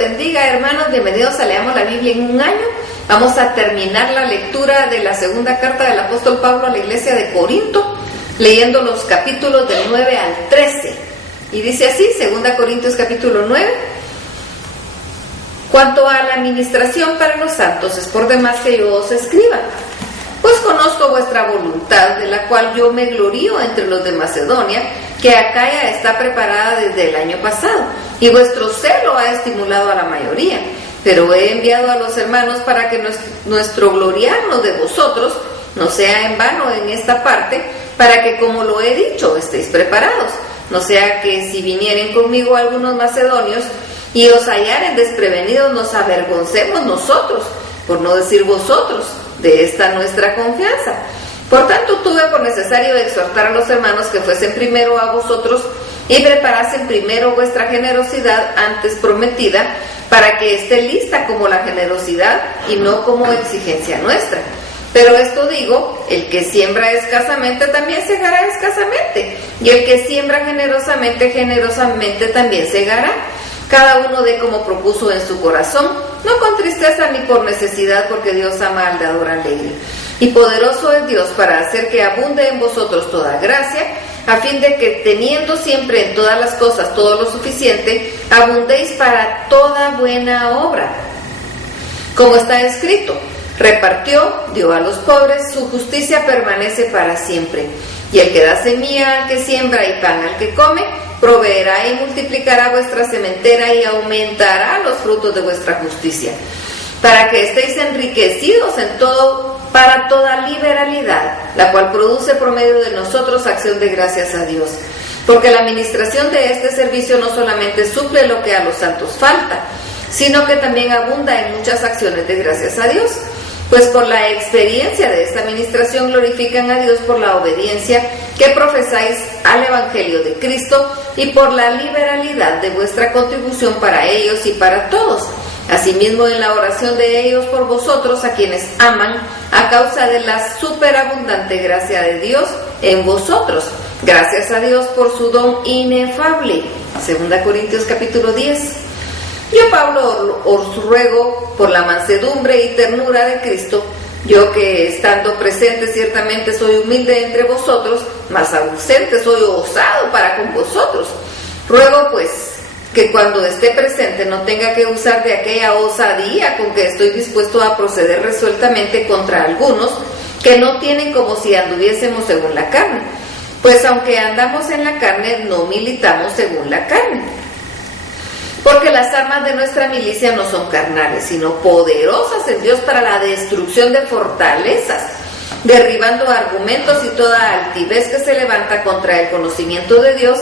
bendiga, hermanos. Bienvenidos a Leamos la Biblia en un año. Vamos a terminar la lectura de la segunda carta del apóstol Pablo a la iglesia de Corinto, leyendo los capítulos del 9 al 13. Y dice así, 2 Corintios capítulo 9. Cuanto a la administración para los santos, es por demás que yo os escriba, pues conozco vuestra voluntad, de la cual yo me glorío entre los de Macedonia, que Acaya está preparada desde el año pasado, y vuestro celo ha estimulado a la mayoría. Pero he enviado a los hermanos para que nuestro gloriarnos de vosotros no sea en vano en esta parte, para que, como lo he dicho, estéis preparados. No sea que si vinieren conmigo algunos macedonios y os hallaren desprevenidos, nos avergoncemos nosotros, por no decir vosotros, de esta nuestra confianza. Por tanto, tuve por necesario exhortar a los hermanos que fuesen primero a vosotros y preparasen primero vuestra generosidad antes prometida, para que esté lista como la generosidad y no como exigencia nuestra. Pero esto digo, el que siembra escasamente también segará escasamente, y el que siembra generosamente, generosamente también segará. Cada uno dé como propuso en su corazón, no con tristeza ni por necesidad, porque Dios ama al dador alegre. Y poderoso es Dios para hacer que abunde en vosotros toda gracia, a fin de que, teniendo siempre en todas las cosas todo lo suficiente, abundéis para toda buena obra. Como está escrito, repartió, dio a los pobres, su justicia permanece para siempre. Y el que da semilla al que siembra y pan al que come, proveerá y multiplicará vuestra sementera y aumentará los frutos de vuestra justicia, para que estéis enriquecidos en todo, para toda liberalidad, la cual produce por medio de nosotros acción de gracias a Dios. Porque la administración de este servicio no solamente suple lo que a los santos falta, sino que también abunda en muchas acciones de gracias a Dios. Pues por la experiencia de esta administración glorifican a Dios por la obediencia que profesáis al Evangelio de Cristo y por la liberalidad de vuestra contribución para ellos y para todos. Asimismo, en la oración de ellos por vosotros, a quienes aman, a causa de la superabundante gracia de Dios en vosotros. Gracias a Dios por su don inefable. 2 Corintios capítulo 10. Yo, Pablo, os ruego por la mansedumbre y ternura de Cristo, yo que estando presente ciertamente soy humilde entre vosotros, mas ausente soy osado para con vosotros. Ruego pues que cuando esté presente no tenga que usar de aquella osadía con que estoy dispuesto a proceder resueltamente contra algunos que no tienen como si anduviésemos según la carne. Pues aunque andamos en la carne, no militamos según la carne. Porque las armas de nuestra milicia no son carnales, sino poderosas en Dios para la destrucción de fortalezas, derribando argumentos y toda altivez que se levanta contra el conocimiento de Dios,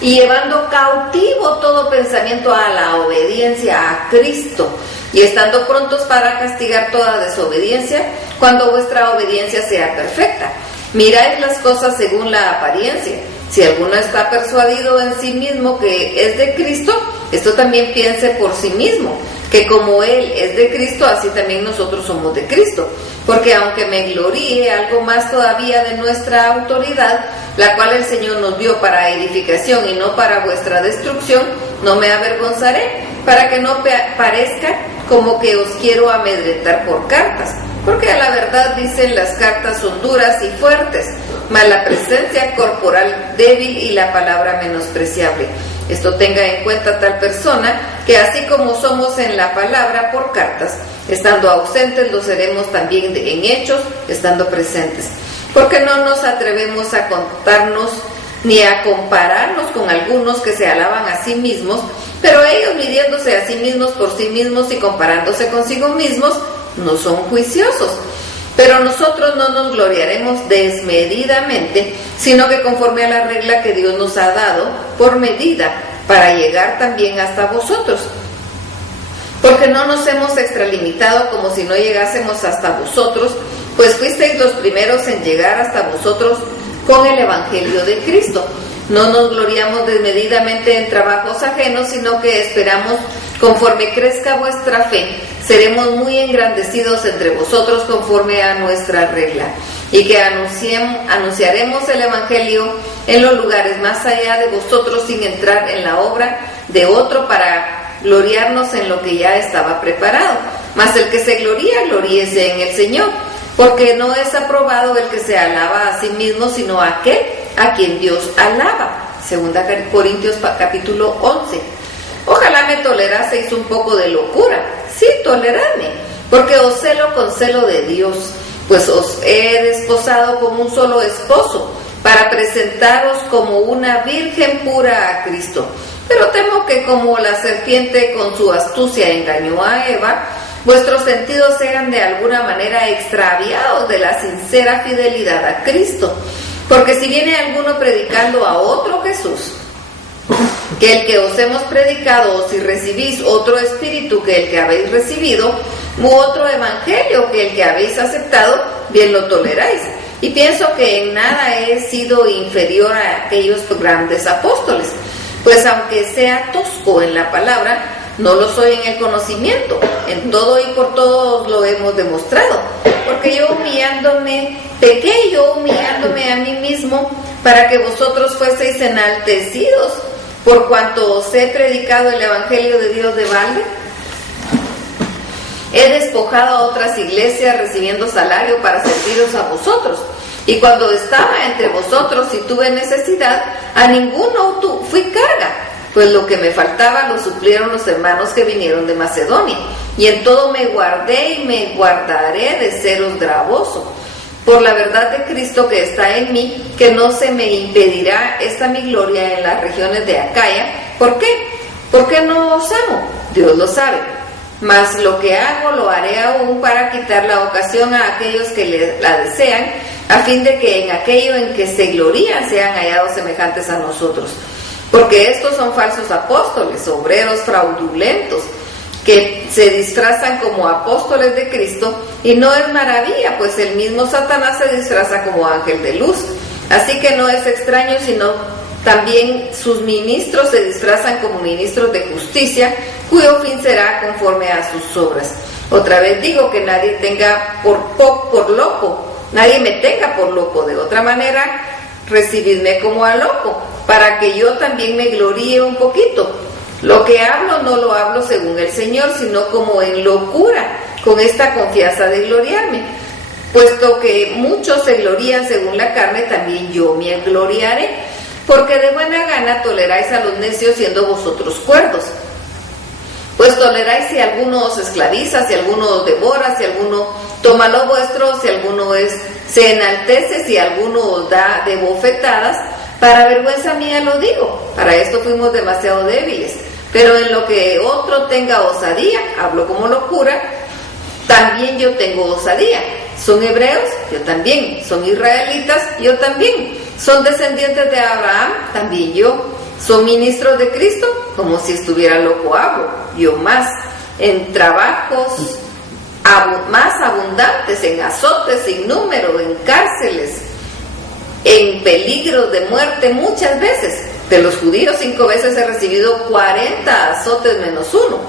y llevando cautivo todo pensamiento a la obediencia a Cristo, y estando prontos para castigar toda desobediencia, cuando vuestra obediencia sea perfecta. Miráis las cosas según la apariencia. Si alguno está persuadido en sí mismo que es de Cristo, esto también piense por sí mismo, que como Él es de Cristo, así también nosotros somos de Cristo. Porque aunque me gloríe algo más todavía de nuestra autoridad, la cual el Señor nos dio para edificación y no para vuestra destrucción, no me avergonzaré, para que no parezca como que os quiero amedrentar por cartas. Porque a la verdad dicen las cartas son duras y fuertes, mas la presencia corporal débil y la palabra menospreciable. Esto tenga en cuenta tal persona, que así como somos en la palabra por cartas, estando ausentes lo seremos también en hechos, estando presentes. Porque no nos atrevemos a contarnos ni a compararnos con algunos que se alaban a sí mismos, pero ellos midiéndose a sí mismos por sí mismos y comparándose consigo mismos, no son juiciosos. Pero nosotros no nos gloriaremos desmedidamente, sino que conforme a la regla que Dios nos ha dado por medida, para llegar también hasta vosotros. Porque no nos hemos extralimitado como si no llegásemos hasta vosotros, pues fuisteis los primeros en llegar hasta vosotros con el Evangelio de Cristo. No nos gloriamos desmedidamente en trabajos ajenos, sino que esperamos, conforme crezca vuestra fe, seremos muy engrandecidos entre vosotros conforme a nuestra regla, y que anunciaremos el Evangelio en los lugares más allá de vosotros, sin entrar en la obra de otro para gloriarnos en lo que ya estaba preparado. Mas el que se gloría, gloríese en el Señor, porque no es aprobado el que se alaba a sí mismo, sino aquel a quien Dios alaba. 2 Corintios capítulo 11. Ojalá me toleraseis un poco de locura. Sí, toleradme, porque os celo con celo de Dios, pues os he desposado con un solo esposo, para presentaros como una virgen pura a Cristo. Pero temo que como la serpiente con su astucia engañó a Eva, vuestros sentidos sean de alguna manera extraviados de la sincera fidelidad a Cristo. Porque si viene alguno predicando a otro Jesús, que el que os hemos predicado, o si recibís otro espíritu que el que habéis recibido, u otro evangelio que el que habéis aceptado, bien lo toleráis. Y pienso que en nada he sido inferior a aquellos grandes apóstoles, pues aunque sea tosco en la palabra, no lo soy en el conocimiento. En todo y por todo os lo hemos demostrado, porque yo humillándome a mí mismo, para que vosotros fueseis enaltecidos, por cuanto os he predicado el evangelio de Dios de balde. He despojado a otras iglesias recibiendo salario para serviros a vosotros. Y cuando estaba entre vosotros y tuve necesidad, a ninguno fui carga, pues lo que me faltaba lo suplieron los hermanos que vinieron de Macedonia. Y en todo me guardé y me guardaré de seros gravoso, por la verdad de Cristo que está en mí, que no se me impedirá esta mi gloria en las regiones de Acaya. ¿Por qué? Porque no os amo, Dios lo sabe. Mas lo que hago lo haré aún para quitar la ocasión a aquellos que la desean, a fin de que en aquello en que se glorían sean hallados semejantes a nosotros. Porque estos son falsos apóstoles, obreros fraudulentos, que se disfrazan como apóstoles de Cristo, y no es maravilla, pues el mismo Satanás se disfraza como ángel de luz. Así que no es extraño, sino también sus ministros se disfrazan como ministros de justicia, cuyo fin será conforme a sus obras. Otra vez digo que nadie tenga por loco, nadie me tenga por loco. De otra manera, recibidme como a loco, para que yo también me gloríe un poquito. Lo que hablo no lo hablo según el Señor, sino como en locura, con esta confianza de gloriarme. Puesto que muchos se glorían según la carne, también yo me gloriaré, porque de buena gana toleráis a los necios, siendo vosotros cuerdos. Pues toleráis si alguno os esclaviza, si alguno os devora, si alguno toma lo vuestro, si alguno se enaltece, si alguno os da de bofetadas. Para vergüenza mía lo digo, para esto fuimos demasiado débiles. Pero en lo que otro tenga osadía, hablo como locura, también yo tengo osadía. ¿Son hebreos? Yo también. ¿Son israelitas? Yo también. ¿Son descendientes de Abraham? También yo. ¿Son ministros de Cristo? Como si estuviera loco hablo. Yo más. En trabajos más abundantes, en azotes sin número, en cárceles, en peligros de muerte muchas veces. De los judíos 5 veces he recibido 40 azotes menos 1.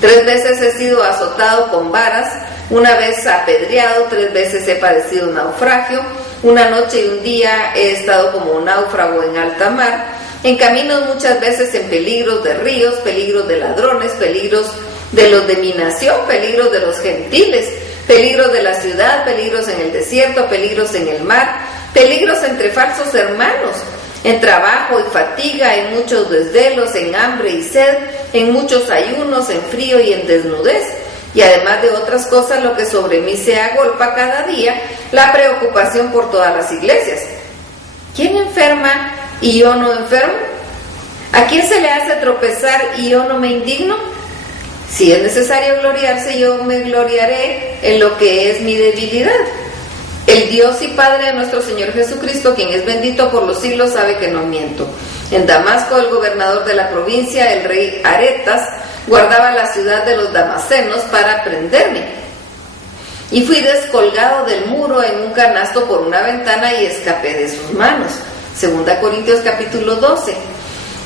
3 veces he sido azotado con varas, 1 vez apedreado, 3 veces he padecido naufragio, 1 noche y 1 día he estado como un náufrago en alta mar, en caminos muchas veces, en peligros de ríos, peligros de ladrones, peligros de los de mi nación, peligros de los gentiles, peligros de la ciudad, peligros en el desierto, peligros en el mar, peligros entre falsos hermanos, en trabajo y fatiga, en muchos desvelos, en hambre y sed, en muchos ayunos, en frío y en desnudez. Y además de otras cosas, lo que sobre mí se agolpa cada día, la preocupación por todas las iglesias. ¿Quién enferma y yo no enfermo? ¿A quién se le hace tropezar y yo no me indigno? Si es necesario gloriarse, yo me gloriaré en lo que es mi debilidad. El Dios y Padre de nuestro Señor Jesucristo, quien es bendito por los siglos, sabe que no miento. En Damasco, el gobernador de la provincia, el rey Aretas, guardaba la ciudad de los damasenos para prenderme. Y fui descolgado del muro en un canasto por una ventana y escapé de sus manos. 2 Corintios capítulo 12.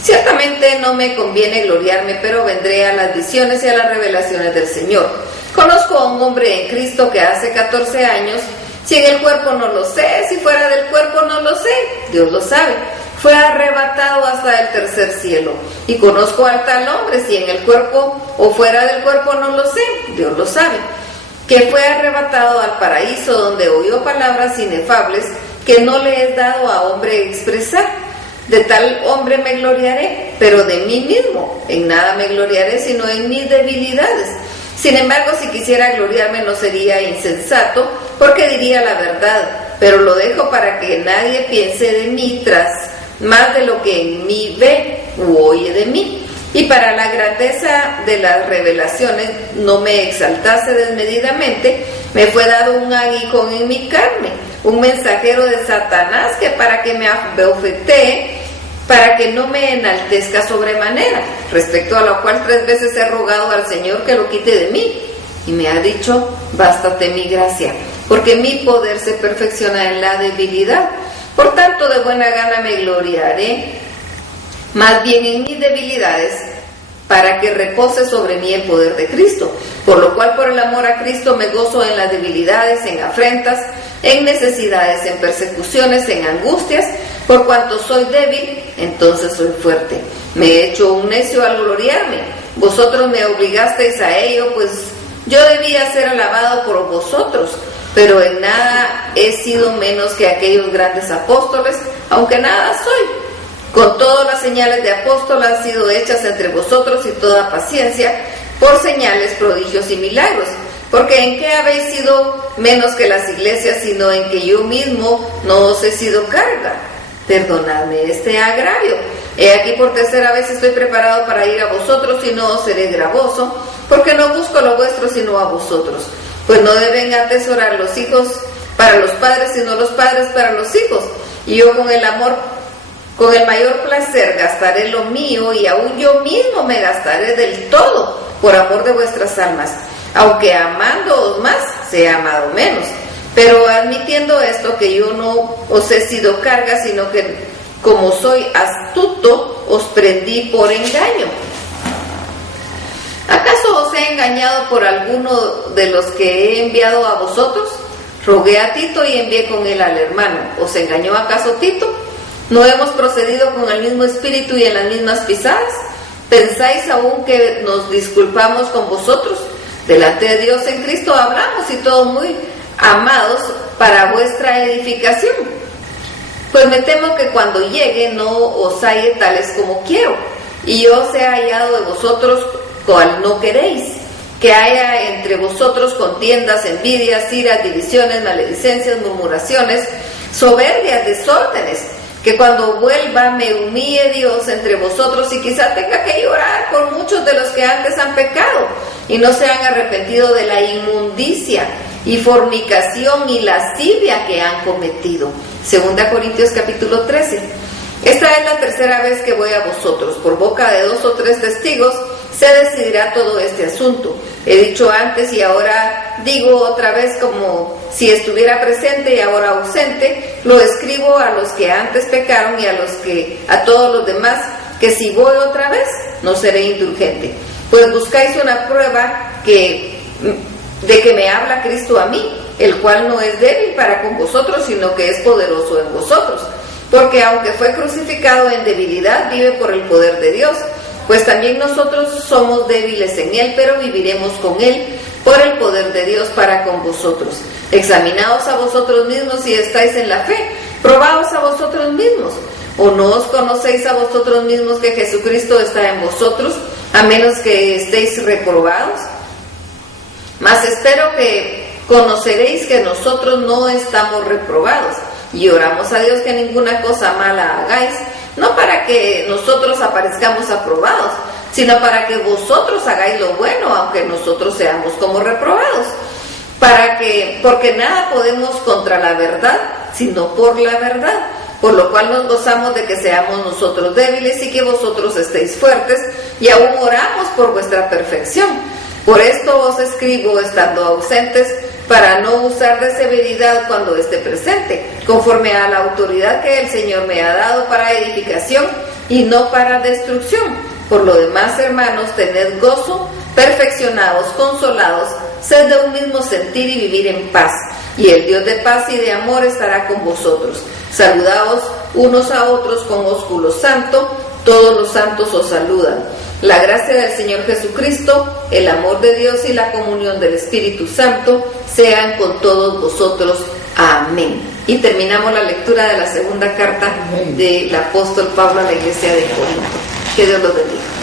Ciertamente no me conviene gloriarme, pero vendré a las visiones y a las revelaciones del Señor. Conozco a un hombre en Cristo que hace 14 años, si en el cuerpo no lo sé, si fuera del cuerpo no lo sé, Dios lo sabe. fue arrebatado hasta el tercer cielo. Y conozco al tal hombre, si en el cuerpo o fuera del cuerpo no lo sé, Dios lo sabe, que fue arrebatado al paraíso, donde oyó palabras inefables que no le es dado a hombre expresar. De tal hombre me gloriaré, pero de mí mismo en nada me gloriaré, sino en mis debilidades. Sin embargo, si quisiera gloriarme no sería insensato, porque diría la verdad, pero lo dejo para que nadie piense de mí tras más de lo que en mí ve u oye de mí. Y para la grandeza de las revelaciones no me exaltase desmedidamente, me fue dado un aguijón en mi carne, un mensajero de Satanás, que para que me abofetee, para que no me enaltezca sobremanera, respecto a lo cual 3 veces he rogado al Señor que lo quite de mí, y me ha dicho: bástate mi gracia, porque mi poder se perfecciona en la debilidad. Por tanto, de buena gana me gloriaré más bien en mis debilidades, para que repose sobre mí el poder de Cristo. Por lo cual, por el amor a Cristo, me gozo en las debilidades, en afrentas, en necesidades, en persecuciones, en angustias. Por cuanto soy débil, entonces soy fuerte. Me he hecho un necio al gloriarme. Vosotros me obligasteis a ello, pues yo debía ser alabado por vosotros. Pero en nada he sido menos que aquellos grandes apóstoles, aunque nada soy. Con todas las señales de apóstol han sido hechas entre vosotros, y toda paciencia, por señales, prodigios y milagros. Porque ¿en qué habéis sido menos que las iglesias, sino en que yo mismo no os he sido carga? Perdonadme este agravio. He aquí por 3ª vez estoy preparado para ir a vosotros, y no os seré gravoso, porque no busco lo vuestro sino a vosotros. Pues no deben atesorar los hijos para los padres, sino los padres para los hijos. Y yo con el mayor placer gastaré lo mío, y aún yo mismo me gastaré del todo por amor de vuestras almas, aunque amándoos más sea amado menos. Pero admitiendo esto, que yo no os he sido carga, sino que como soy astuto os prendí por engaño. ¿Acaso os he engañado por alguno de los que he enviado a vosotros? Rogué a Tito y envié con él al hermano. ¿Os engañó acaso Tito? ¿No hemos procedido con el mismo espíritu y en las mismas pisadas? ¿Pensáis aún que nos disculpamos con vosotros? Delante de Dios en Cristo hablamos, y todos muy amados para vuestra edificación. Pues me temo que cuando llegue no os halle tales como quiero, y yo os he hallado de vosotros cual no queréis, que haya entre vosotros contiendas, envidias, iras, divisiones, maledicencias, murmuraciones, soberbias, desórdenes. Que cuando vuelva me humille Dios entre vosotros, y quizá tenga que llorar por muchos de los que antes han pecado y no se han arrepentido de la inmundicia y fornicación y lascivia que han cometido. 2 Corintios capítulo 13. Esta es la 3ª vez que voy a vosotros. Por boca de 2 o 3 testigos se decidirá todo este asunto. He dicho antes y ahora digo otra vez, como si estuviera presente y ahora ausente, lo escribo a los que antes pecaron y a todos los demás, que si voy otra vez no seré indulgente. Pues buscáis una prueba de que me habla Cristo a mí, el cual no es débil para con vosotros, sino que es poderoso en vosotros. Porque aunque fue crucificado en debilidad, vive por el poder de Dios. Pues también nosotros somos débiles en Él, pero viviremos con Él por el poder de Dios para con vosotros. Examinaos a vosotros mismos si estáis en la fe, probaos a vosotros mismos. ¿O no os conocéis a vosotros mismos que Jesucristo está en vosotros, a menos que estéis reprobados? Mas espero que conoceréis que nosotros no estamos reprobados, y oramos a Dios que ninguna cosa mala hagáis, no para que nosotros aparezcamos aprobados, sino para que vosotros hagáis lo bueno, aunque nosotros seamos como reprobados. Porque nada podemos contra la verdad, sino por la verdad. Por lo cual nos gozamos de que seamos nosotros débiles y que vosotros estéis fuertes, y aún oramos por vuestra perfección. Por esto os escribo estando ausentes, para no usar de severidad cuando esté presente, conforme a la autoridad que el Señor me ha dado para edificación y no para destrucción. Por lo demás, hermanos, tened gozo, perfeccionados, consolados, sed de un mismo sentir y vivir en paz. y el Dios de paz y de amor estará con vosotros. Saludaos unos a otros con ósculo santo, todos los santos os saludan. La gracia del Señor Jesucristo, el amor de Dios y la comunión del Espíritu Santo sean con todos vosotros. Amén. Y terminamos la lectura de la segunda carta del apóstol Pablo a la iglesia de Corinto. Que Dios los bendiga.